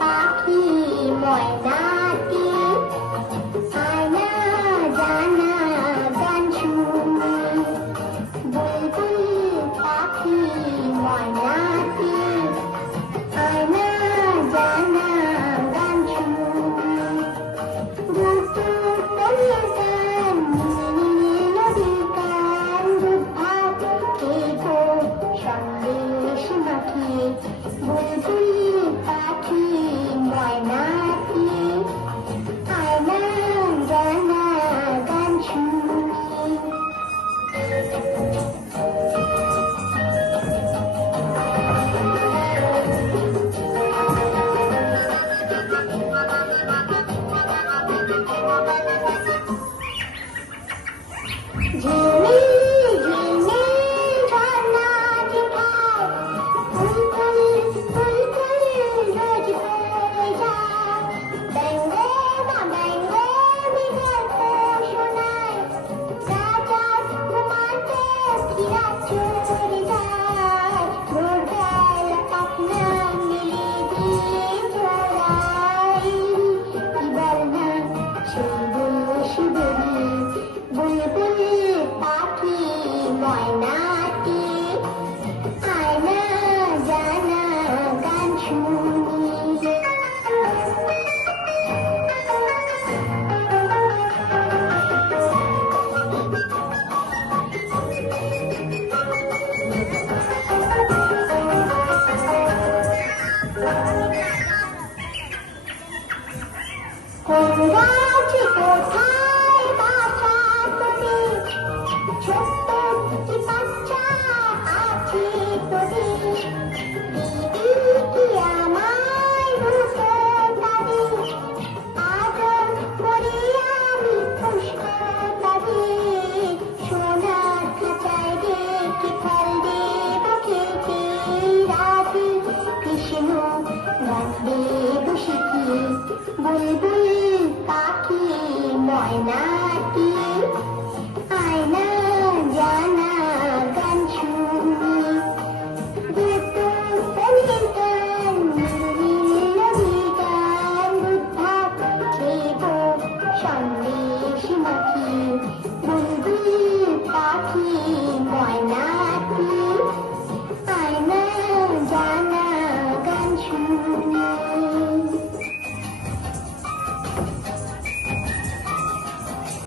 পাখি ময়নাটি আয়না জানা গান শুনি বুলবুল পাখি ময়নাটি আয়না জানা গান শুনি দুটো পড়িয়া গান নদী গান দুধ খেগো সন্দেশ মাখিয়ে বুলবুল পাখি ময়নাটি আয়না জানা গান শুনি ঝিলমিল ঝিলমিল ঝর্ণা যেখায় ফুলফুল ফুলফুল রোজ বয়ে যায় ব্যঙ্গে বা ব্যঙ্গে বিগল্প শোনায় রাজার কুমারকে ফিরা চলে যায় ভোরবেলা পাখনা মিলে দিয়ে চড়াই কি বল না সেই বসুদেবী বুলবুল পাখি ময়নাটি আয়না জানা গান শুনি কোন গাছে কোথায় বাসা তোদের ছোট্ট কি বাচ্চা আছে তোদের দিদি কি আমায় রূপে তাদের আদর করে আমি পুষ্প তাদের সোনার খাঁচায় রেখে ফল দেব খেতে রাধে কৃষ্ণ গান দেব শিখিয়ে বুলবুল পাখি ময়নাটি আয়না জানা গান শুনি দুটো প্রেমের গান নীল নদী গান দুধ খেগো সন্দেশ মাখিয়ে বুলবুল পাখি ময়না